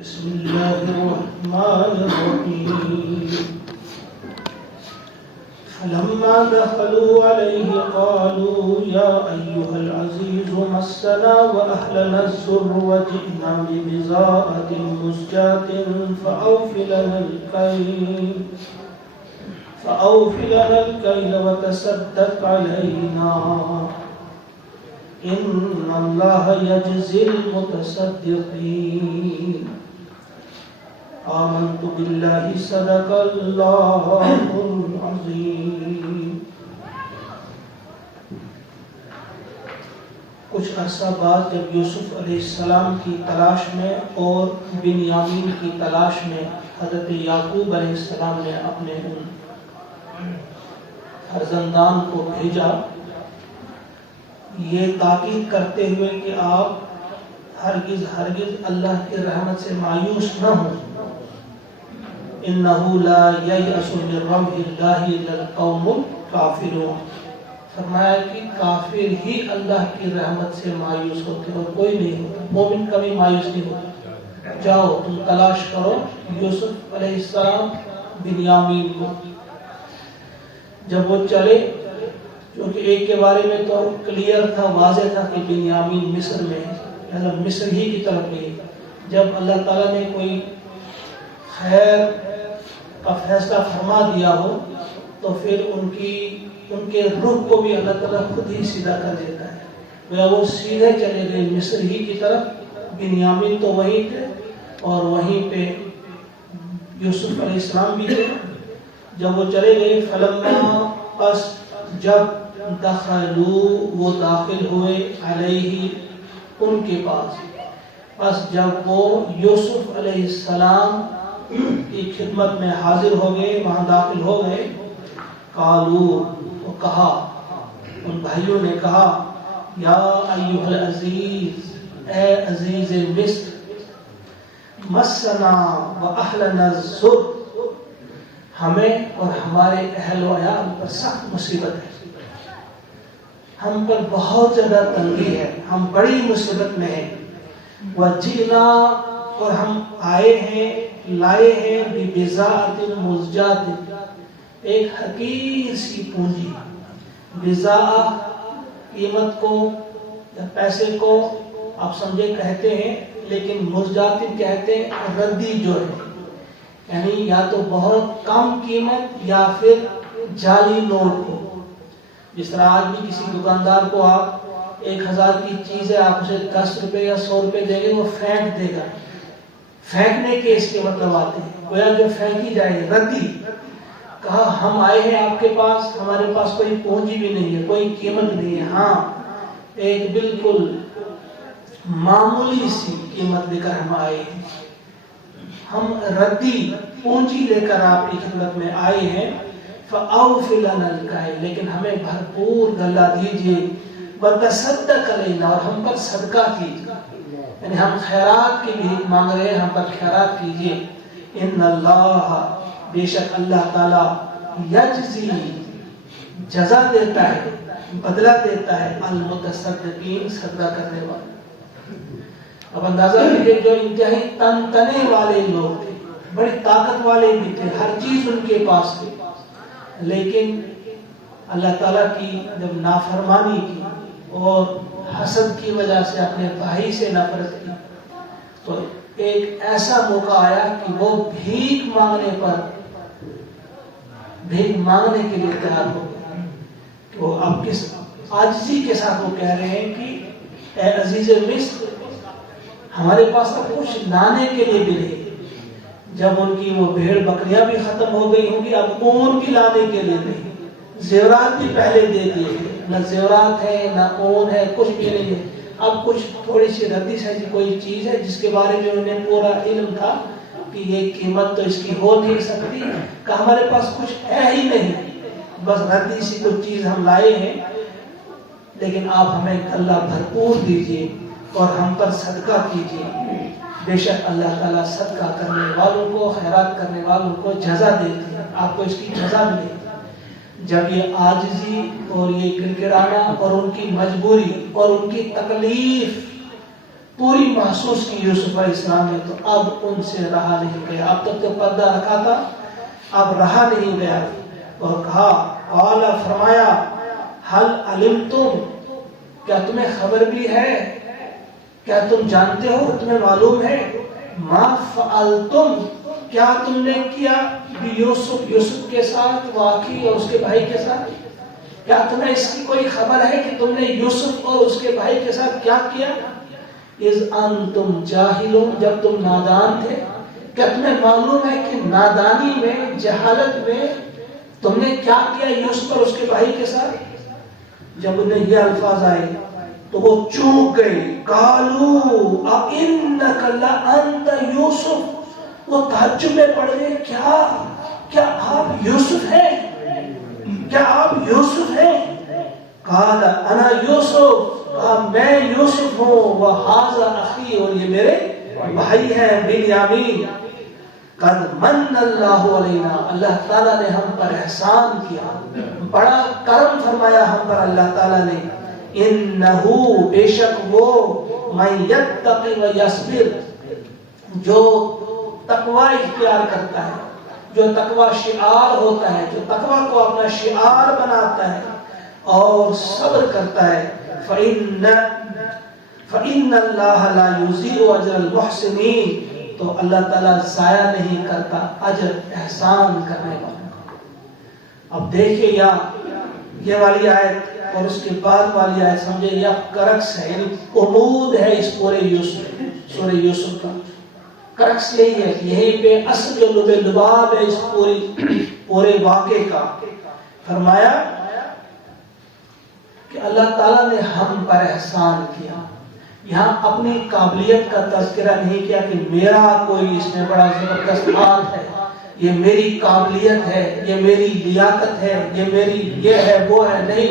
بسم الله الرحمن الرحيم فلما دخلوا عليه قالوا يا أيها العزيز مسنا وأهلنا الضر وجئنا ببضاعة مزجاة فأوف لنا الكيل وتصدق علينا إن الله يجزي المتصدقين آمنت بالله صدق الله العظيم. کچھ عرصہ بعد جب یوسف علیہ السلام کی تلاش میں اور بنیامین کی تلاش میں حضرت یعقوب علیہ السلام نے اپنے ان فرزندان کو بھیجا، یہ تاکید کرتے ہوئے کہ آپ ہرگز اللہ کی رحمت سے مایوس نہ ہوں. انہ لا ییأس من روح اللہ الا القوم الکافرون، فرمایا کہ کافر ہی اللہ کی رحمت سے مایوس ہوتے اور کوئی نہیں ہوتا، مومن کبھی مایوس نہیں ہوتا. جاؤ تم تلاش کرو یوسف علیہ السلام بنیامین کو. جب وہ چلے، کیونکہ ایک کے بارے میں تو کلیئر تھا، واضح تھا کہ بنیامین مصر میں ہے، مطلب مصر ہی کی طرف گئی. جب اللہ تعالیٰ نے کوئی خیر کا فیصلہ فرما دیا ہو تو پھر ان کے رخ کو بھی اللہ تعالیٰ خود ہی سیدھا کر دیتا ہے. وہ سیدھے چلے گئے مصر ہی کی طرف. بنیامین تو وہیں تھے اور وہیں پہ یوسف علیہ السلام بھی تھے. جب وہ چلے گئے فلما، پس جب دخلوا، وہ داخل ہوئے علیہ، ان کے پاس، پس جب وہ یوسف علیہ السلام کی خدمت میں حاضر ہو گئے، وہاں داخل ہو گئے، قالو، وہ کہا، ان بھائیوں نے کہا، یا ایھا العزیز، اے عزیز مصر، مسنا واہلنا الضر، ہمیں اور ہمارے اہل و عیال پر سخت مصیبت ہے، ہم پر بہت زیادہ تنگی ہے، ہم بڑی مصیبت میں ہیں. وجئنا، اور ہم آئے ہیں، لائے ہیں، ببضاعۃ مزجاۃ، ایک حقیر سی پونجی. بضاعہ قیمت کو یا پیسے کو آپ سمجھے کہتے ہیں، لیکن مزجاۃ کہتے ہیں ردی جو ہے، یعنی یا تو بہت کم قیمت یا پھر جعلی نوٹ کو. جس طرح آج بھی کسی دکاندار کو آپ 1000 کی چیز ہے، آپ اسے 10 روپے یا 100 روپے دیں گے، وہ پھینک دے گا. پھینکنے کے اس کے مطلب آتے ہیں گویا جو پھینکی جائے، ردی. کہا ہم آئے ہیں آپ کے پاس، ہمارے پاس کوئی پونجی بھی نہیں ہے، کوئی قیمت نہیں ہے، ہاں ایک بالکل معمولی سی قیمت لے کر ہم آئے ہیں، ہم ردی پونجی لے کر آپ کی خدمت میں آئے ہیں. فَأَوْفِ لَنَا الْكَيْلَ، لیکن ہمیں بھرپور گلہ دیجئے. وَتَصَدَّقْ عَلَيْنَا، اور ہم پر صدقہ کیجئے، یعنی ہم خیرات کی بھی مانگ رہے ہیں، ہم پر خیرات کیجئے. اِنَّ اللَّهَ، بے شک اللہ تعالیٰ، یجزی، جزا دیتا ہے، بدلہ دیتا ہے، المتصدقین، صدقہ کرنے والے. اب اندازہ کیجئے جو انتہائی تنے والے لوگ تھے، بڑی طاقت والے بھی تھے، ہر چیز ان کے پاس تھی، لیکن اللہ تعالیٰ کی جب نافرمانی کی اور حسد کی وجہ سے اپنے بھائی سے نفرت کی، تو ایک ایسا موقع آیا کہ وہ بھیک مانگنے کے لیے تیار ہو گئے. تو اب کس عاجزی کے ساتھ وہ کہہ رہے ہیں کہ اے عزیز مصر، ہمارے پاس اب کچھ لانے کے لیے بھی نہیں. جب ان کی وہ بھیڑ بکریاں بھی ختم ہو گئی ہوں گی، اب اون بھی لانے کے لیے نہیں. زیورات بھی پہلے دے دیے، نہ زیورات ہے نہ اون ہے، کچھ بھی نہیں ہے. اب کچھ تھوڑی سی ردی سی کوئی چیز ہے جس کے بارے میں انہیں پورا علم تھا کہ یہ قیمت تو اس کی ہو نہیں سکتی، کہ ہمارے پاس کچھ ہے ہی نہیں، بس ردی سی کچھ چیز ہم لائے ہیں، لیکن آپ ہمیں اللہ بھرپور دیجئے اور ہم پر صدقہ کیجئے. بے شک اللہ تعالیٰ صدقہ کرنے والوں کو، خیرات کرنے والوں کو جزا دیتے ہیں، آپ کو اس کی جزا ملے. جب یہ عاجزی اور یہ گڑگڑانا اور ان کی مجبوری اور ان کی تکلیف پوری محسوس کی یوسف علیہ السلام نے، تو اب ان سے رہا نہیں گیا. اب تک تو پردہ رکھا تھا، اب رہا نہیں گیا اور کہا، قال فرمایا، حل علمتم، کیا تمہیں خبر بھی ہے، کیا تم جانتے ہو، تمہیں معلوم ہے، ما فعلتم، کیا تم نے کیا یوسف، یوسف کے ساتھ، واقعی اور اس کے بھائی کے ساتھ، کیا تمہیں اس کی کوئی خبر ہے کہ تم نے یوسف اور اس کے بھائی کے ساتھ کیا کیا؟ اذ انتم جاہلون، جب تم نادان تھے. کیا تمہیں معلوم ہے کہ نادانی میں، جہالت میں تم نے کیا کیا یوسف اور اس کے بھائی کے ساتھ؟ جب انہیں یہ الفاظ آئے تو وہ چونک گئے. قالوا اِنَّكَ لَأَنْتَ یوسف، وہ تعجب میں پڑ گئے، کیا آپ یوسف ہیں، کیا آپ یوسف ہیں؟ قال انا یوسف، کہا میں یوسف ہوں، وَهَذَا أَخِي، اور یہ میرے بھائی ہیں بنیامین. قد من اللہ علینا، اللہ تعالیٰ نے ہم پر احسان کیا، بڑا کرم فرمایا ہم پر اللہ تعالیٰ نے. انہو، بے شک وہ، من یتقی و یصبر، جو تقوی اختیار کرتا ہے، جو تقوی شعار ہوتا ہے، جو تقوی کو اپنا شعار بناتا ہے اور صبر کرتا ہے. فَإِنَّ اللَّهَ لَا يُضِيعُ أَجْرَ الْمُحْسِنِينَ، تو اللہ تعالیٰ ضائع نہیں کرتا اجر احسان کرنے والا. اب دیکھیں یہ والی آیت اور اس کے بعد والی آیت سمجھے، یہ کرکس ہے، یعنی عمود ہے اس پورے یوسف، سورہ یوسف کا کرکس یہی ہے. یہیں پہ اصل جو لباب ہے اس پورے واقعے کا. فرمایا کہ اللہ تعالیٰ نے ہم پر احسان کیا. یہاں اپنی قابلیت کا تذکرہ نہیں کیا کہ میرا کوئی اس میں بڑا زبردست ہاتھ ہے، یہ میری قابلیت ہے، یہ میری لیاقت ہے، یہ میری یہ ہے وہ ہے، نہیں،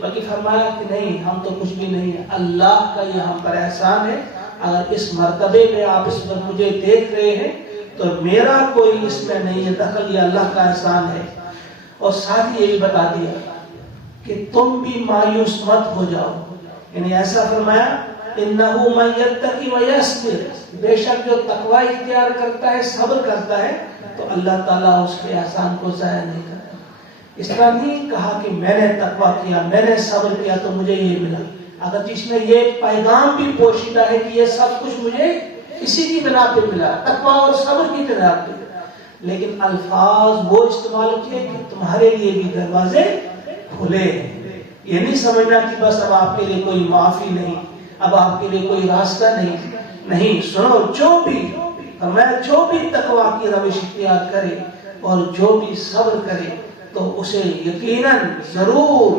بلکہ فرمایا کہ نہیں، ہم تو کچھ بھی نہیں ہے، اللہ کا یہ ہم پر احسان ہے. اگر اس مرتبے میں آپ اس وقت مجھے دیکھ رہے ہیں تو میرا کوئی اس میں نہیں ہے دخل، یہ اللہ کا احسان ہے. اور ساتھ ہی یہ بھی بتا دیا کہ تم بھی مایوس مت ہو جاؤ، یعنی ایسا فرمایا، انہو من یتقی و یصبر، بے شک جو تقوی اختیار کرتا ہے، صبر کرتا ہے، تو اللہ تعالیٰ اس کے احسان کو ضائع نہیں کرتا. اس طرح نہیں کہا کہ میں نے تقوی کیا، میں نے صبر کیا تو مجھے یہ ملا، اگر جس میں یہ پیغام بھی پوشیدہ ہے کہ یہ سب کچھ مجھے اسی کی بنا پہ ملا، تقوی اور صبر کی بنا پہ، لیکن الفاظ وہ استعمال کیے کہ تمہارے لیے بھی دروازے کھلے ہیں. یہ نہیں سمجھنا کہ بس اب آپ کے لیے کوئی معافی نہیں، اب آپ کے لیے کوئی راستہ نہیں. سنو، جو بھی تقوی کی روش اختیار کرے اور جو بھی صبر کرے تو اسے یقیناً ضرور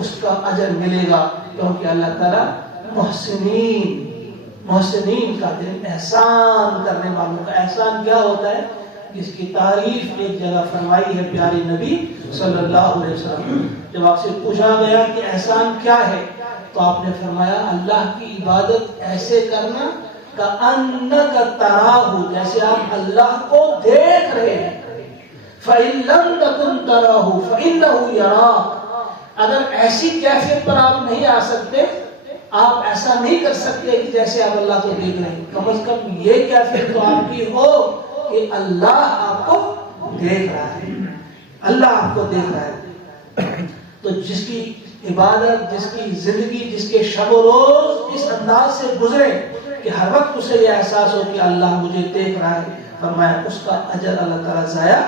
اس کا اجر ملے گا، کیونکہ اللہ تعالیٰ محسنین کا دل، احسان کرنے والوں کا. احسان کیا ہوتا ہے، جس کی تعریف ایک جگہ فرمائی ہے پیارے نبی صلی اللہ علیہ وسلم. جب آپ سے پوچھا گیا کہ احسان کیا ہے تو آپ نے فرمایا اللہ کی عبادت ایسے کرنا کأنک تراہ، جیسے آپ اللہ کو دیکھ رہے ہیں. فَإِن لَمْ تَكُنْ تَرَاهُ فَإِنَّهُ يَرَاكَ، اگر ایسی کیفیت پر آپ نہیں آ سکتے، آپ ایسا نہیں کر سکتے کہ جیسے آپ اللہ کو دیکھ رہے ہیں، کم از کم یہ کیفیت تو آپ کی ہو کہ اللہ آپ کو دیکھ رہا ہے، اللہ آپ کو دیکھ رہا ہے. تو جس کی عبادت، جس کی زندگی، جس کے شب و روز اس انداز سے گزرے کہ ہر وقت اسے یہ احساس ہو کہ اللہ مجھے دیکھ رہا ہے، فرمایا اس کا اجر اللہ تعالیٰ ضائع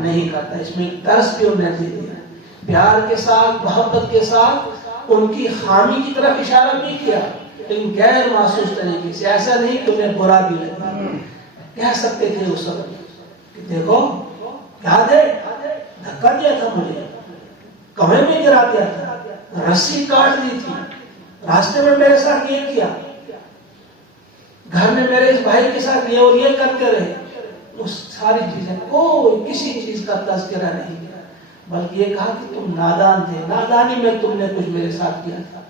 نہیں کرتا. اس میں ایک درس بھی انہوں نے دے دیا، پیار کے ساتھ، محبت کے ساتھ ان کی خامی کی طرف اشارہ بھی کیا، لیکن غیر محسوس طریقے سے، ایسا نہیں کہ انہیں برا بھی لگا. کہہ سکتے تھے اس وقت کہ دیکھو یاد ہے دھکا دیا تھا مجھے، کنویں میں گرا دیا تھا، رسی کاٹ دی تھی، راستے میں میرے ساتھ یہ کیا، گھر میں میرے اس بھائی کے ساتھ یہ اور یہ کرتے رہے. اس ساری چیزیں کوئی کسی چیز کا تذکرہ نہیں کیا، بلکہ یہ کہا کہ تم نادان تھے، نادانی میں تم نے کچھ میرے ساتھ کیا تھا،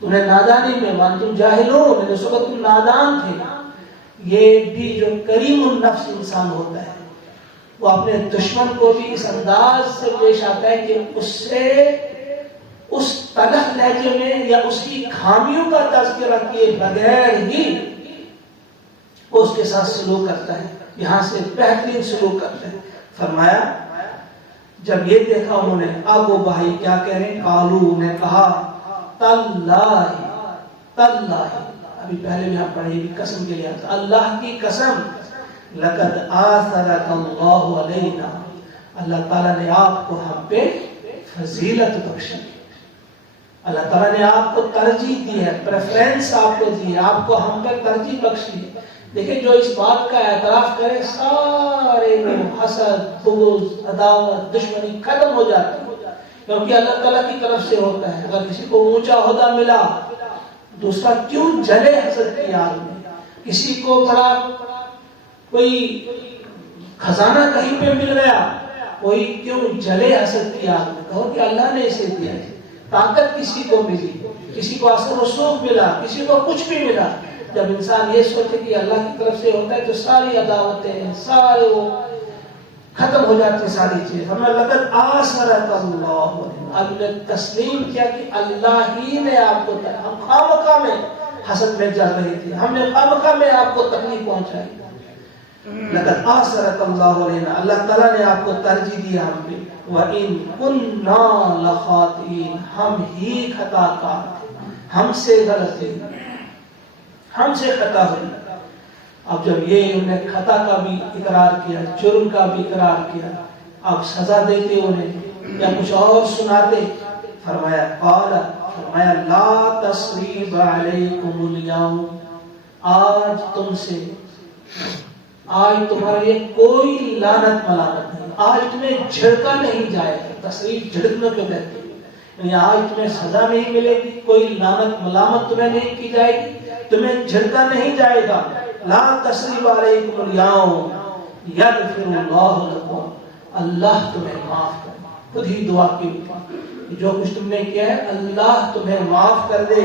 تم نے نادانی میں، وانتم جاہلون، اس وقت تم نادان تھے. یہ بھی جو کریم النفس انسان ہوتا ہے وہ اپنے دشمن کو بھی اس انداز سے پیش آتا ہے کہ اس تلخ لہجے میں یا اس کی خامیوں کا تذکرہ کیے بغیر ہی وہ اس کے ساتھ سلوک کرتا ہے، یہاں سے بہترین سلوک کرتا ہے۔ فرمایا جب یہ دیکھا انہوں نے، اب وہ بھائی کیا کہہ رہے ہیں، قالو نے کہا تاللہ تاللہ، ابھی پہلے بھی ہم پڑھے بھی قسم کے لیے آتا، اللہ کی قسم، لقد آثرک اللہ علینا، اللہ تعالیٰ نے آپ کو ہم پہ فضیلت بخشی، اللہ تعالیٰ نے آپ کو ترجیح دی ہے، پریفرنس آپ کو دی ہے، آپ کو ہم پہ ترجیح بخشی ہے۔ دیکھیں جو اس بات کا اعتراف کرے سارے حسد، بغض، عداوت، دشمنی ختم ہو جاتی ہے، کیونکہ اللہ تعالیٰ کی طرف سے ہوتا ہے۔ اگر کسی کو اونچا عہدہ ملا، دوسرا کیوں جلے حسد کی آگ میں؟ کسی کو بڑا کوئی خزانہ کہیں پہ مل گیا، کوئی کیوں جلے حسد کی آگ میں؟ کہو کہ اللہ نے اسے دیا ہے۔ طاقت کسی کو ملی، کسی کو اثر و رسوخ ملا، کسی کو کچھ بھی ملا، جب انسان یہ سوچے کہ اللہ کی طرف سے ہوتا ہے تو ساری عداوتیں، سارے وہ ختم ہو جاتی ہیں ساری چیز۔ ہمیں لقد آثرک اللہ، اب نے تسلیم کیا کہ اللہ ہی نے آپ کو، ہم خواہ میں حسد میں جل رہی تھی، ہم نے خواہ میں آپ کو تکلیف پہنچائی۔ لقد آثرک اللہ علینا، اللہ تعالیٰ نے آپ کو ترجیح دیا ہم پہ، وَإِن كُنَّا لَخَاطِئِينَ، ہم ہی خطا کار تھے، ہم سے غلطی، ہم سے خطا ہوئی۔ اب جب یہ انہوں نے خطا کا بھی اقرار کیا، جرم کا بھی اقرار کیا، اب سزا دیتے انہیں یا کچھ اور سناتے؟ فرمایا قال، فرمایا لا تثریب علیکم اليوم، آج تم سے، آج تمہارے لیے کوئی لعنت ملامت نہیں، آج تمہیں جھڑکا نہیں جائے گا۔ تصریف جھڑکنا کیوں کہتے ہیں؟ یعنی آج تمہیں سزا نہیں ملے گی، کوئی لعنت ملامت تمہیں نہیں کی جائے گی، تمہیں جھڑکا نہیں جائے گا۔ لا تثریب علیکم اليوم یغفر اللہ لکم، اللہ تمہیں معاف کرے۔ خود ہی دعا کی، جو کچھ تم نے کیا ہے اللہ تمہیں معاف کر دے۔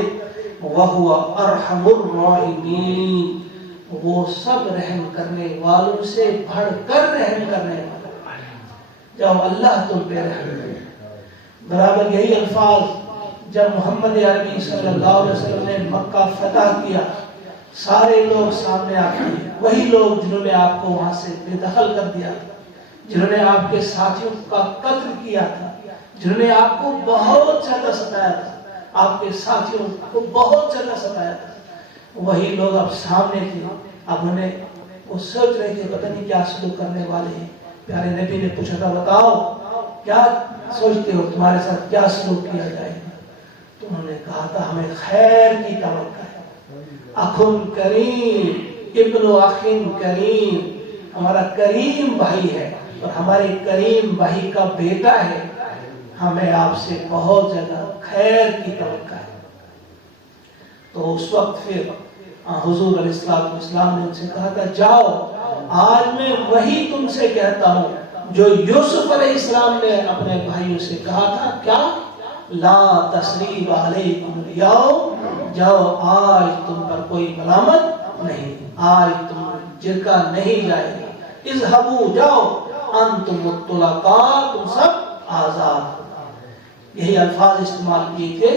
وَهُوَ أَرْحَمُ الرَّاحِمِينَ، وہ سب رحم کرنے والوں سے بڑھ کر رحم کرنے والا، جب اللہ تم پہ رحم کرے۔ برابر یہی الفاظ جب محمد عربی صلی اللہ علیہ وسلم نے مکہ فتح کیا، سارے لوگ سامنے آتے ہیں، وہی لوگ جنہوں نے آپ کو وہاں سے بے دخل کر دیا تھا، جنہوں نے آپ کے ساتھیوں کا قتل کیا تھا، جنہوں نے آپ کو بہت زیادہ ستایا تھا، آپ کے ساتھیوں کو بہت زیادہ ستایا تھا، وہی لوگ اب سامنے تھے۔ اب انہیں وہ سوچ رہے تھے پتہ نہیں کیا سلوک کرنے والے ہیں۔ پیارے نبی نے پوچھا تھا بتاؤ کیا سوچتے ہو، تمہارے ساتھ کیا سلوک کیا جائے گا؟ تو انہوں نے کہا تھا ہمیں خیر کی توقع ہے، اخن کریم ابن اخن کریم، ہمارا کریم بھائی ہے اور ہمارے کریم بھائی کا بیٹا ہے، ہمیں آپ سے بہت زیادہ خیر کی توقع ہے۔ تو اس وقت پھر حضور علیہ السلام نے ان سے کہا تھا جاؤ، آج میں وہی تم سے کہتا ہوں جو یوسف علیہ السلام نے اپنے بھائیوں سے کہا تھا، کیا لا تثریب علیکم اليوم، جاؤ آج تم پر کوئی ملامت نہیں، آج تم جھڑکا نہیں جائے گا، اذهبوا جاؤ انتم الطلقاء، تم سب آزاد ہو۔ یہی الفاظ استعمال کیے تھے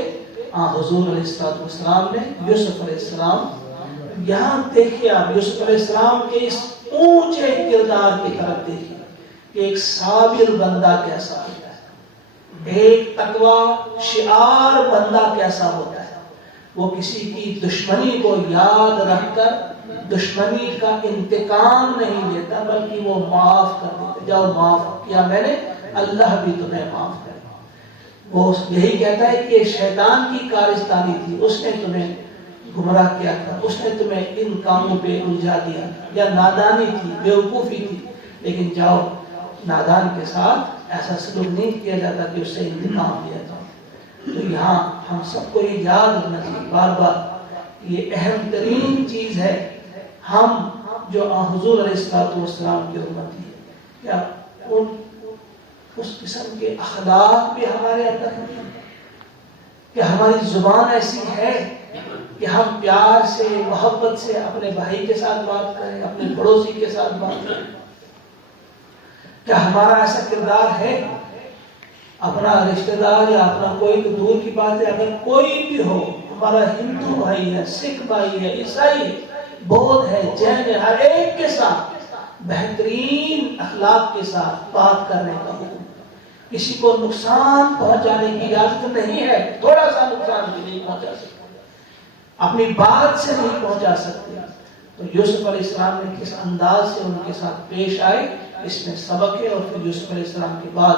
حضور علیہ السلام نے یوسف علیہ السلام۔ یہاں دیکھیں آپ یوسف علیہ السلام کے اس اونچے کردار کی طرف دیکھیں کہ ایک صابر بندہ کیسا ہوتا ہے، ایک تقوی شعار بندہ کیسا ہوتا ہے۔ وہ کسی کی دشمنی کو یاد رکھ کر دشمنی کا انتقام نہیں لیتا، بلکہ وہ معاف کر دیتا، جاؤ معاف کیا میں نے، اللہ بھی تمہیں معاف کرے۔ وہ یہی کہتا ہے کہ شیطان کی کارستانی تھی، اس نے تمہیں گمراہ کیا تھا، اس نے تمہیں ان کاموں پہ الجھا دیا، یا نادانی تھی، بیوقوفی تھی، لیکن جاؤ نادان کے ساتھ ایسا سلوک نہیں کیا جاتا کہ اس سے انتقام لیا جائے۔ تو یہاں ہم سب کو یہ یاد رکھنا چاہیے بار بار، یہ اہم ترین چیز ہے، ہم جو حضور علیہ السلام کی امتی ہے، کیا اس قسم کے اخلاق بھی ہمارے اندر ہیں کہ ہماری زبان ایسی ہے کہ ہم پیار سے محبت سے اپنے بھائی کے ساتھ بات کریں، اپنے پڑوسی کے ساتھ بات کریں؟ کیا ہمارا ایسا کردار ہے؟ اپنا رشتہ دار یا اپنا کوئی تو دور کی بات ہے، اگر کوئی بھی ہو، ہمارا ہندو بھائی ہے، سکھ بھائی ہے، عیسائی ہے، بودھ ہے، جین ہے، ہر ایک کے ساتھ بہترین اخلاق کے ساتھ بات کرنے کا حکم۔ کسی کو نقصان پہنچانے کی اجازت نہیں ہے، تھوڑا سا نقصان بھی نہیں پہنچا سکتے، اپنی بات سے نہیں پہنچا سکتے۔ تو یوسف علیہ السلام نے کس انداز سے ان کے ساتھ پیش آئے، اس میں سبق ہے۔ اور پھر یوسف علیہ السلام کے بعد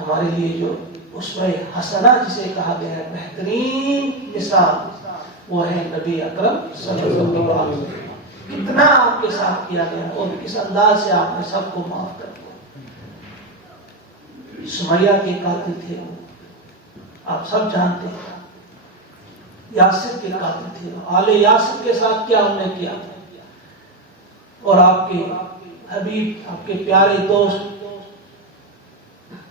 ہمارے لیے جو اسوہ حسنہ جسے کہا گیا ہے، بہترین مثال، وہ ہے نبی اکرم صلی اللہ علیہ وسلم۔ کتنا آپ کے ساتھ کیا گیا اور کس انداز سے آپ نے سب کو معاف کر دیا۔ سمیہ کے قاتل تھے وہ، آپ سب جانتے ہیں۔ یاسر کے قاتل تھے وہ، آل یاسر کے ساتھ کیا انہوں نے کیا، اور آپ کے حبیب، آپ کے پیارے دوست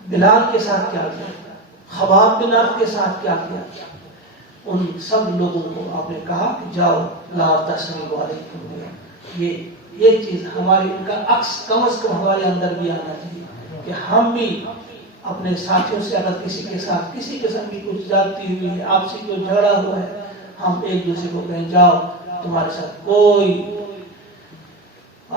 بلال کے ساتھ کیا کیا، خباب بن عرب کے ساتھ کیا کیا۔ ان سب لوگوں کو آپ نے کہا کہ جاؤ لا تثریب علیکم، یہ چیز ہماری، ان کا عکس کم از کم ہمارے اندر بھی آنا چاہیے کہ ہم بھی اپنے ساتھیوں سے اگر کسی کے ساتھ کسی قسم کی کچھ زیادتی ہوئی ہے، آپ سے کوئی جھگڑا ہوا ہے، ہم ایک دوسرے کو کہیں جاؤ تمہارے ساتھ کوئی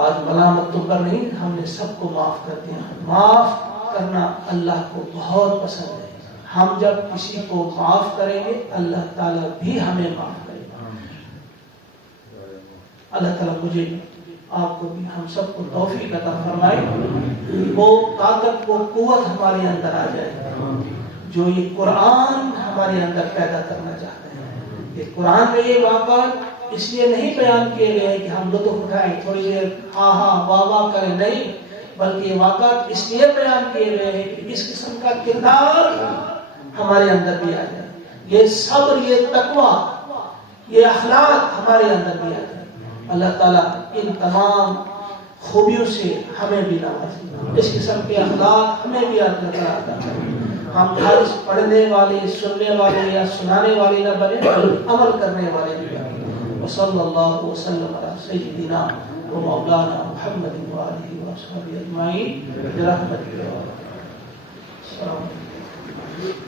آج ملامت تو کر نہیں، ہم نے سب کو معاف کر دیا۔ معاف کرنا اللہ کو بہت پسند ہے۔ ہم جب کسی کو معاف کریں گے اللہ تعالیٰ بھی ہمیں معاف کرے گا۔ اللہ تعالیٰ مجھے آپ کو بھی ہم سب کو توفیق عطا فرمائے، وہ طاقت وہ قوت ہمارے اندر آ جائے جو یہ قرآن ہمارے اندر پیدا کرنا چاہتا ہے۔ یہ قرآن میں یہ واقعات اس لیے نہیں بیان کیے گئے کہ ہم لطف اٹھائیں، تھوڑی دیر ہاں ہاں واہ واہ کریں، نہیں، بلکہ یہ واقعات اس لیے بیان کیے گئے ہیں کہ اس قسم کا کردار ہمارے اندر بھی آ جائے، یہ صبر، یہ تقویٰ، یہ اخلاق ہمارے اندر بھی آ جائے۔ اللہ تعالیٰ ان تمام خوبیوں سے ہمیں بھی نوازے، اس قسم کے اخلاق ہمیں بھی اللہ تعالیٰ عطا کرے۔ ہم خالص پڑھنے والے، سننے والے یا سنانے والے نہ بنے، عمل کرنے والے بھی بنے۔ وصلی اللہ وسلم علی سیدنا و مولانا محمد وآلہ وصحبہ اجمعین برحمتک یا ارحم الراحمین۔ السلام علیکم۔